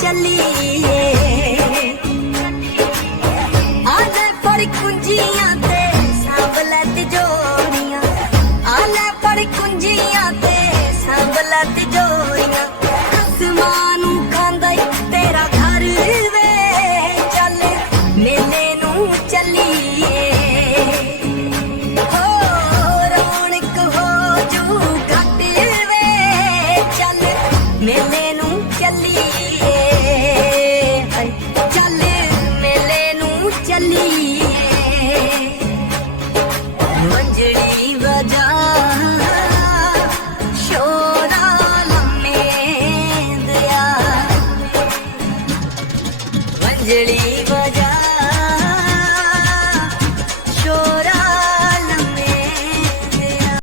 ਚੱਲੀਏ ਆਲੇ ਫੜ ਕੁੰਜੀਆਂ ਤੇ ਸਾਂਭ ਲੈ ਤਿਜੋਰੀਆਂ ਆਲੇ ਫੜ ਕੁੰਜੀਆਂ ਤੇ ਸਾਂਭ ਲੈ ਤਿਜੋਰੀਆਂ ਅਸਮਾਨ ਨੂੰ ਖਾਂਦਾ ਈ ਤੇਰਾ ਘਰ ਵੇ ਚੱਲ ਮੇਲੇ ਨੂੰ ਚੱਲੀਏ ਹੋ ਰੌਣਕ ਹੋ ਜੂ ਘੱਟ ਵੇ ਚੱਲ ਮੇਲੇ ਨੂੰ ਚੱਲੀਏ ਚੱਲ ਮੇਲੇ ਨੂੰ ਚੱਲੀਏ ਵੰਜੜੀ ਵਜਾ ਸ਼ੋਰਾ ਲੰਮੇ ਦਿਆ ਵੰਜੜੀ ਵਜਾ